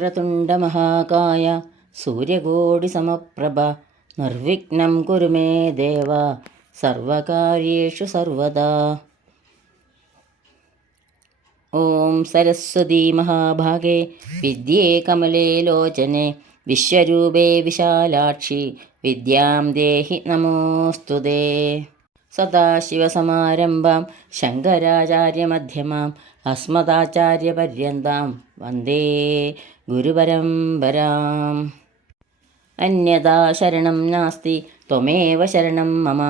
വക്രതുണ്ടമഹാകായ സൂര്യകോടിസമപ്രഭ നിർവിഘ്നം കുരു മേ ദേവ സർവകാര്യേഷു സർവദാ. ഓം സരസ്വതീ മഹാഭാഗേ വിദ്യേ കമലേ ലോചനെ വിശ്വരൂപേ വിശാലാക്ഷി വിദ്യാം ദേഹി നമോസ്തുതേ. സദാശിവസമാരംഭാം ശങ്കരാചാര്യമധ്യമാം അസ്മദാചാര്യപര്യന്താം വന്ദേ ഗുരുപരമ്പരാം. അന്യഥാ ശരണം നാസ്തി ത്വമേവ ശരണം മമ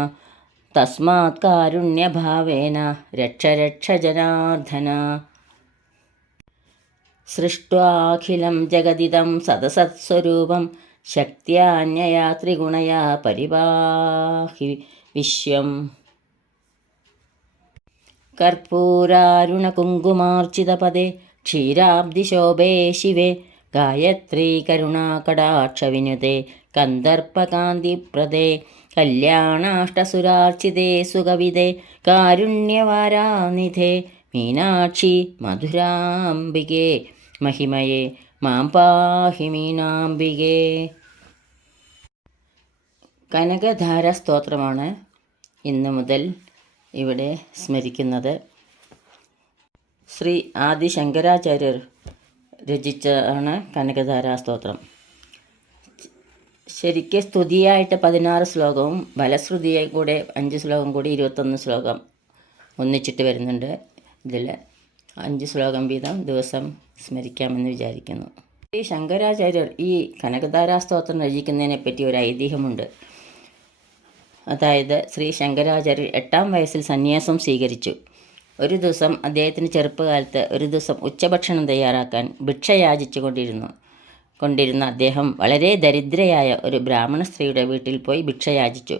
തസ്മാത് കാരുണ്യഭാവേന രക്ഷ രക്ഷ ജനാർദ്ദന. സൃഷ്ട്വാഖിലം ജഗദിദം സദസത്സ്വരൂപം ശക്ത്യാന്യയാ ത്രിഗുണയാ പരിപാഹി വിശ്വം. കർപ്പൂരാരുണകുങ്കുമാർച്ചിതപദേ ക്ഷീരാബ്ദിശോഭേ ശിവേ ഗായത്രീ കരുണാകടാക്ഷവിനുതേ കന്ദർപ്പകാന്തിപ്രദേ കല്യാണാഷ്ടസുരാർച്ചിതേ സുകവിദേ കാരുണ്യവാരാനിധേ മീനാക്ഷി മധുരാംബികേ മഹിമയേ മാം പാഹി മീനാംബികേ. കനകധാര സ്തോത്രമാണ് ഇന്നു മുതൽ ഇവിടെ സ്മരിക്കുന്നത്. ശ്രീ ആദി ശങ്കരാചാര്യർ രചിച്ചാണ് കനകധാരാ സ്തോത്രം. ശരിക്കും സ്തുതിയായിട്ട് 16 ശ്ലോകവും ഫലശ്രുതിയായി കൂടെ 5 ശ്ലോകം കൂടി 21 ശ്ലോകം ഒന്നിച്ചിട്ട് വരുന്നുണ്ട്. ഇതിൽ 5 ശ്ലോകം വീതം ദിവസം സ്മരിക്കാമെന്ന് വിചാരിക്കുന്നു. ഈ ശങ്കരാചാര്യർ ഈ കനകധാരാ സ്തോത്രം രചിക്കുന്നതിനെ പറ്റി ഒരു ഐതിഹ്യമുണ്ട്. അതായത് ശ്രീ ശങ്കരാചാര്യർ 8-ാം വയസ്സിൽ സന്യാസം സ്വീകരിച്ചു. ഒരു ദിവസം അദ്ദേഹത്തിന് ചെറുപ്പകാലത്ത് ഒരു ദിവസം ഉച്ചഭക്ഷണം തയ്യാറാക്കാൻ ഭിക്ഷ യാചിച്ചു കൊണ്ടിരുന്ന അദ്ദേഹം വളരെ ദരിദ്രയായ ഒരു ബ്രാഹ്മണ സ്ത്രീയുടെ വീട്ടിൽ പോയി ഭിക്ഷ യാചിച്ചു.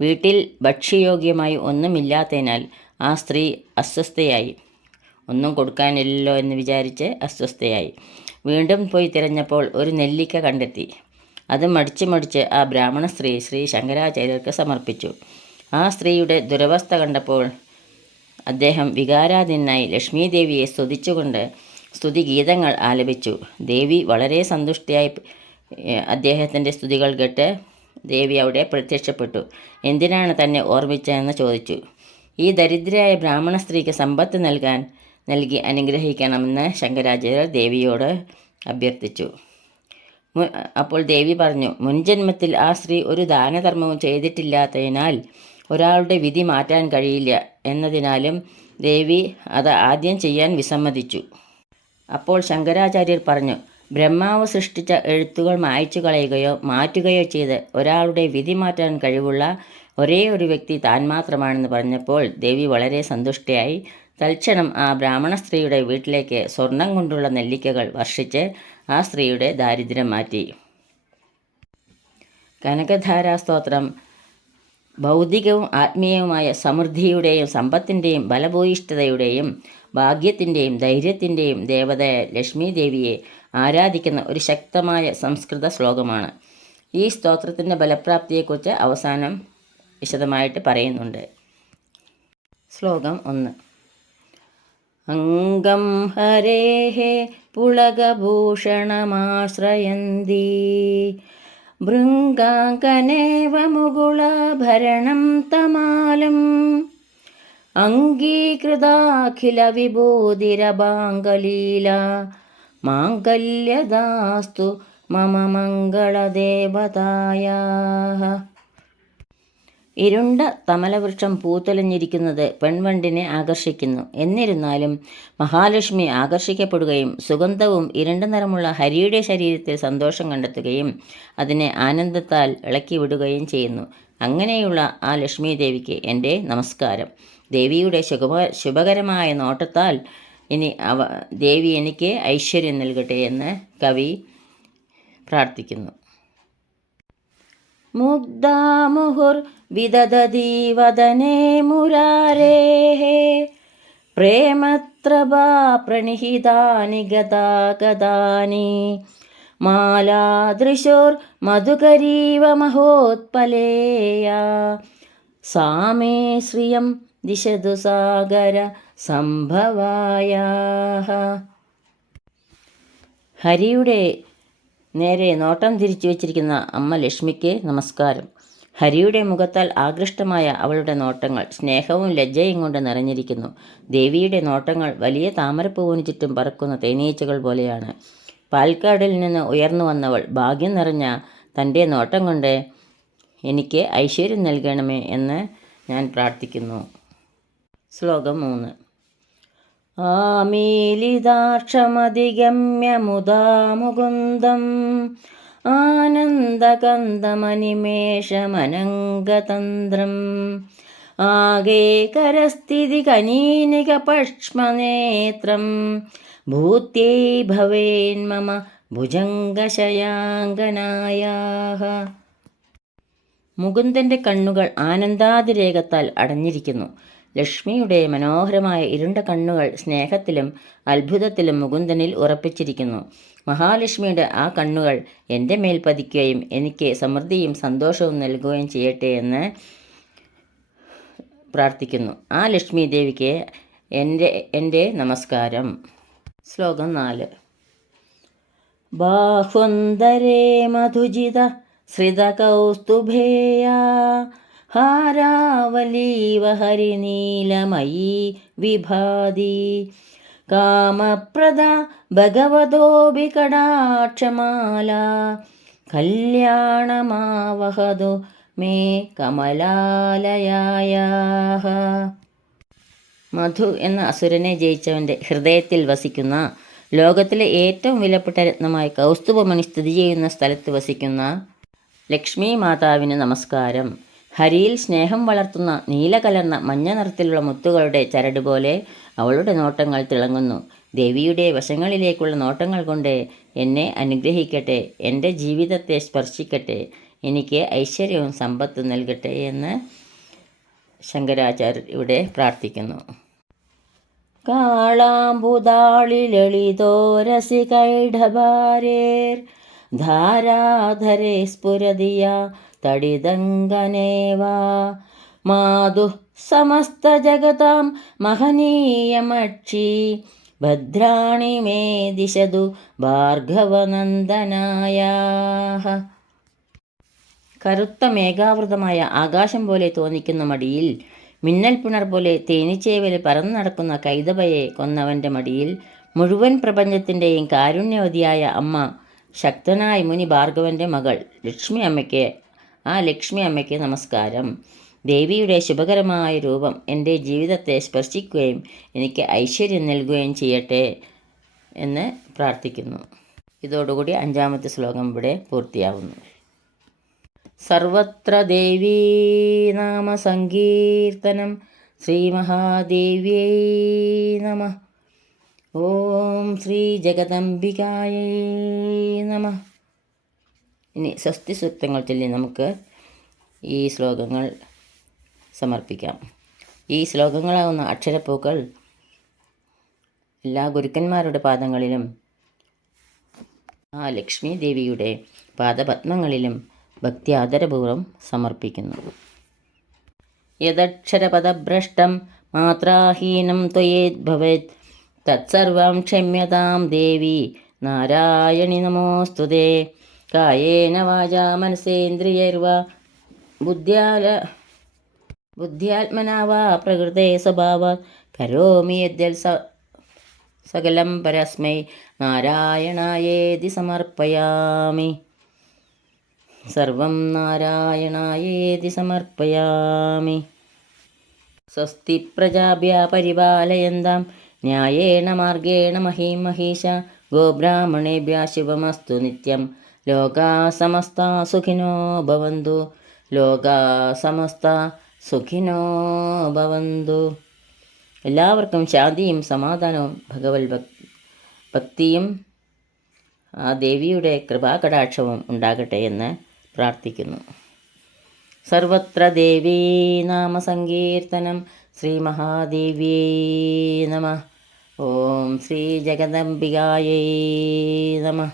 വീട്ടിൽ ഭക്ഷ്യയോഗ്യമായി ഒന്നുമില്ലാത്തതിനാൽ ആ സ്ത്രീ അസ്വസ്ഥയായി. ഒന്നും കൊടുക്കാനില്ലല്ലോ എന്ന് വിചാരിച്ച് അസ്വസ്ഥയായി. വീണ്ടും പോയി തിരഞ്ഞപ്പോൾ ഒരു നെല്ലിക്ക കണ്ടെത്തി. അത് മടിച്ച് ആ ബ്രാഹ്മണ സ്ത്രീ ശ്രീ ശങ്കരാചാര്യർക്ക് സമർപ്പിച്ചു. ആ സ്ത്രീയുടെ ദുരവസ്ഥ കണ്ടപ്പോൾ അദ്ദേഹം വികാരാധീനായി ലക്ഷ്മീദേവിയെ സ്തുതിച്ചുകൊണ്ട് സ്തുതിഗീതങ്ങൾ ആലപിച്ചു. ദേവി വളരെ സന്തുഷ്ടയായി അദ്ദേഹത്തിൻ്റെ സ്തുതികൾ കേട്ട് ദേവി അവിടെ പ്രത്യക്ഷപ്പെട്ടു. എന്തിനാണ് തന്നെ ഓർമ്മിച്ചതെന്ന് ചോദിച്ചു. ഈ ദരിദ്രയായ ബ്രാഹ്മണ സ്ത്രീക്ക് സമ്പത്ത് നൽകി അനുഗ്രഹിക്കണമെന്ന് ശങ്കരാചാര്യർ ദേവിയോട് അഭ്യർത്ഥിച്ചു. അപ്പോൾ ദേവി പറഞ്ഞു, മുൻജന്മത്തിൽ ആ സ്ത്രീ ഒരു ദാനധർമ്മവും ചെയ്തിട്ടില്ലാത്തതിനാൽ ഒരാളുടെ വിധി മാറ്റാൻ കഴിയില്ല എന്നതിനാലും ദേവി അത് ആദ്യം ചെയ്യാൻ വിസമ്മതിച്ചു. അപ്പോൾ ശങ്കരാചാര്യർ പറഞ്ഞു, ബ്രഹ്മാവ് സൃഷ്ടിച്ച എഴുത്തുകൾ മായ്ച്ചു കളയുകയോ മാറ്റുകയോ ചെയ്ത് ഒരാളുടെ വിധി മാറ്റാൻ കഴിവുള്ള ഒരേ ഒരു വ്യക്തി താൻ മാത്രമാണെന്ന് പറഞ്ഞപ്പോൾ ദേവി വളരെ സന്തുഷ്ടയായി. തൽക്ഷണം ആ ബ്രാഹ്മണ സ്ത്രീയുടെ വീട്ടിലേക്ക് സ്വർണം കൊണ്ടുള്ള നെല്ലിക്കകൾ വർഷിച്ച് ആ സ്ത്രീയുടെ ദാരിദ്ര്യം മാറ്റി. കനകധാരാ സ്തോത്രം ഭൗതികവും ആത്മീയവുമായ സമൃദ്ധിയുടെയും സമ്പത്തിൻ്റെയും ബലഭൂയിഷ്ഠതയുടെയും ഭാഗ്യത്തിൻ്റെയും ധൈര്യത്തിൻ്റെയും ദേവതയായ ലക്ഷ്മി ദേവിയെ ആരാധിക്കുന്ന ഒരു ശക്തമായ സംസ്കൃത ശ്ലോകമാണ്. ഈ സ്തോത്രത്തിൻ്റെ ഫലപ്രാപ്തിയെക്കുറിച്ച് അവസാനം വിശദമായിട്ട് പറയുന്നുണ്ട്. ശ്ലോകം 1. അംഗം ഹരേഃ പുളകഭൂഷണമാശ്രയന്തി ഭൃംഗാങ്കനേവ മുകുളാഭരണം തമാലം അംഗീകൃതാഖില വിഭൂതിരഭാംഗലീല മാംഗല്യദാസ്തു മമ മംഗളദേവതായാഃ. ഇരുണ്ട തമലവൃക്ഷം പൂത്തുലഞ്ഞിരിക്കുന്നത് പെൺവണ്ടിനെ ആകർഷിക്കുന്നു. എന്നിരുന്നാലും മഹാലക്ഷ്മി ആകർഷിക്കപ്പെടുകയും സുഗന്ധവും ഇരുണ്ട നിറമുള്ള ഹരിയുടെ ശരീരത്തിൽ സന്തോഷം കണ്ടെത്തുകയും അതിനെ ആനന്ദത്താൽ ഇളക്കിവിടുകയും ചെയ്യുന്നു. അങ്ങനെയുള്ള ആ ലക്ഷ്മി ദേവിക്ക് എൻ്റെ നമസ്കാരം. ദേവിയുടെ ശുഭകരമായ നോട്ടത്താൽ ദേവി എനിക്ക് ഐശ്വര്യം നൽകട്ടെ എന്ന് കവി പ്രാർത്ഥിക്കുന്നു. മുഗ്ധാമുഹുർ വിദധതി വദനേ മുരാരേഃ പ്രേമത്രഭാ പ്രണിഹിതാനി ഗദാഗദാനി മാലാദൃശോർ മധുകരീവ മഹോത്പലേയ സാമേ ശ്രിയം ദിശതു സാഗര സംഭവായാഃ. ഹരിയുടെ നേരെ നോട്ടം തിരിച്ചു വച്ചിരിക്കുന്ന അമ്മ ലക്ഷ്മിക്ക് നമസ്കാരം. ഹരിയുടെ മുഖത്താൽ ആകൃഷ്ടമായ അവളുടെ നോട്ടങ്ങൾ സ്നേഹവും ലജ്ജയും കൊണ്ട് നിറഞ്ഞിരിക്കുന്നു. ദേവിയുടെ നോട്ടങ്ങൾ വലിയ താമരപ്പൂവിന് ചുറ്റും പറക്കുന്ന തേനീച്ചകൾ പോലെയാണ്. പാൽക്കാടിൽ നിന്ന് ഉയർന്നു വന്നവൾ ഭാഗ്യം നിറഞ്ഞ തൻ്റെ നോട്ടം കൊണ്ട് എനിക്ക് ഐശ്വര്യം നൽകണമേ എന്ന് ഞാൻ പ്രാർത്ഥിക്കുന്നു. ശ്ലോകം 3. ആമീലിതാക്ഷമധിഗമ്യ മുദാ മുകുന്ദം ആനന്ദകന്ദമനിമേഷമനംഗതന്ത്രം ആകേ കരസ്ഥിതി കനീനിക പക്ഷ്മനേത്രം ഭൂത്യൈ ഭവേന്മമ ഭുജംഗശയാങ്കനായാഃ. മുകുന്ദൻ്റെ കണ്ണുകൾ ആനന്ദാതിരേകത്താൽ അടഞ്ഞിരിക്കുന്നു. ലക്ഷ്മിയുടെ മനോഹരമായ ഇരുണ്ട കണ്ണുകൾ സ്നേഹത്തിലും അത്ഭുതത്തിലും മുകുന്ദനിൽ ഉറപ്പിച്ചിരിക്കുന്നു. മഹാലക്ഷ്മിയുടെ ആ കണ്ണുകൾ എൻ്റെ മേൽ പതിക്കുകയും എനിക്ക് സമൃദ്ധിയും സന്തോഷവും നൽകുകയും ചെയ്യട്ടെ എന്ന് പ്രാർത്ഥിക്കുന്നു. ആ ലക്ഷ്മി ദേവിക്ക് എൻ്റെ നമസ്കാരം. ശ്ലോകം 4. ബാഹ്വന്തരേ മധുജിത ശ്രിതകൗസ്തുഭേയാ ഹാരാവലീവ ഹരിനീലമയീ വിഭാതി കാമപ്രദ ഭഗവതോപി കടാക്ഷമാല കല്യാണമാവഹതു മേ കമലാലയായാഃ. മധു എന്ന അസുരനെ ജയിച്ചവൻ്റെ ഹൃദയത്തിൽ വസിക്കുന്ന, ലോകത്തിലെ ഏറ്റവും വിലപ്പെട്ട രത്നമായി കൗസ്തുഭമണി സ്ഥിതി ചെയ്യുന്ന സ്ഥലത്ത് വസിക്കുന്ന ലക്ഷ്മി മാതാവിന് നമസ്കാരം. ഹരിയിൽ സ്നേഹം വളർത്തുന്ന നീലകലർന്ന മഞ്ഞ നിറത്തിലുള്ള മുത്തുകളുടെ ചരട് പോലെ അവളുടെ നോട്ടങ്ങൾ തിളങ്ങുന്നു. ദേവിയുടെ വശങ്ങളിലേക്കുള്ള നോട്ടങ്ങൾ കൊണ്ട് എന്നെ അനുഗ്രഹിക്കട്ടെ, എൻ്റെ ജീവിതത്തെ സ്പർശിക്കട്ടെ, എനിക്ക് ഐശ്വര്യവും സമ്പത്തും നൽകട്ടെ എന്ന് ശങ്കരാചാര്യർ ഇവിടെ പ്രാർത്ഥിക്കുന്നു. കാളാംബുദാളി ലളിതോരസികൈഢഭാരേർ ധാരാധരേ സ്ഫുരതിയ തടിതങ്കനേവാ മാതുഃ സമസ്തജഗതാം മഹനീയമക്ഷി ഭദ്രാണി മേ ദിശതു ഭാർഗവനന്ദനായാഃ. കറുത്ത മേഘാവൃതമായ ആകാശം പോലെ തോന്നിക്കുന്ന മടിയിൽ, മിന്നൽ പിണർ പോലെ തേനീച്ചേവൽ പറന്നു നടക്കുന്ന കൈതബയെ കൊന്നവൻ്റെ മടിയിൽ, മുഴുവൻ പ്രപഞ്ചത്തിൻ്റെയും കാരുണ്യവതിയായ അമ്മ, ശക്തനായ മുനി ഭാർഗവൻ്റെ മകൾ ലക്ഷ്മി അമ്മയ്ക്ക് നമസ്കാരം. ദേവിയുടെ ശുഭകരമായ രൂപം എൻ്റെ ജീവിതത്തെ സ്പർശിക്കുകയും എനിക്ക് ഐശ്വര്യം നൽകുകയും ചെയ്യട്ടെ എന്ന് പ്രാർത്ഥിക്കുന്നു. ഇതോടുകൂടി 5-ാമത്തെ ശ്ലോകം ഇവിടെ പൂർത്തിയാവുന്നു. സർവത്ര ദേവീ നാമ സങ്കീർത്തനം ശ്രീമഹാദേവ്യൈ നമഃ. ഓം ശ്രീ ജഗദംബികായൈ നമഃ. ഇനി സ്വസ്തി സൂക്തങ്ങൾ ചൊല്ലി നമുക്ക് ഈ ശ്ലോകങ്ങൾ സമർപ്പിക്കാം. ഈ ശ്ലോകങ്ങളാവുന്ന അക്ഷരപ്പൂക്കൾ എല്ലാ ഗുരുക്കന്മാരുടെ പാദങ്ങളിലും ആ ലക്ഷ്മി ദേവിയുടെ പാദപത്മങ്ങളിലും ഭക്തി ആദരപൂർവ്വം സമർപ്പിക്കുന്നു. യദക്ഷരപദഭ്രഷ്ടം മാത്രാഹീനം ത്വയേദ്ഭവേത് തത്സർവം ക്ഷമ്യതാം ദേവി നാരായണി നമോസ്തുതേ. കായേന വാചാ മനസേന്ദ്രിയൈർവാ ബുദ്ധ്യാത്മനാ വാ പ്രകൃതേ സ്വഭാവാത് കരോമി യദ്യൽ സകലം പരസ്മൈ നാരായണായേതി സമർപ്പയാമി. സർവം നാരായണായേതി സമർപ്പയാമി. സ്വസ്തി പ്രജാഭ്യ പരിപാലയന്താം ന്യായേന മാർഗേണ മഹീം മഹീശ ഗോബ്രാഹ്മണേഭ്യ ശുഭമസ്തു നിത്യം. ലോകാ സമസ്താ സുഖിനോ ഭവന്തു. ലോകാ സമസ്താ സുഖിനോ ഭവന്തു. എല്ലാവർക്കും ശാന്തിയും സമാധാനവും ഭക്തിയും ആ ദേവിയുടെ കൃപാകടാക്ഷവും ഉണ്ടാകട്ടെ എന്ന് പ്രാർത്ഥിക്കുന്നു. സർവത്ര ദേവീ നാമ സങ്കീർത്തനം ശ്രീ മഹാദേവ്യൈ നമഃ. ഓം ശ്രീ ജഗദംബികായൈ നമഃ.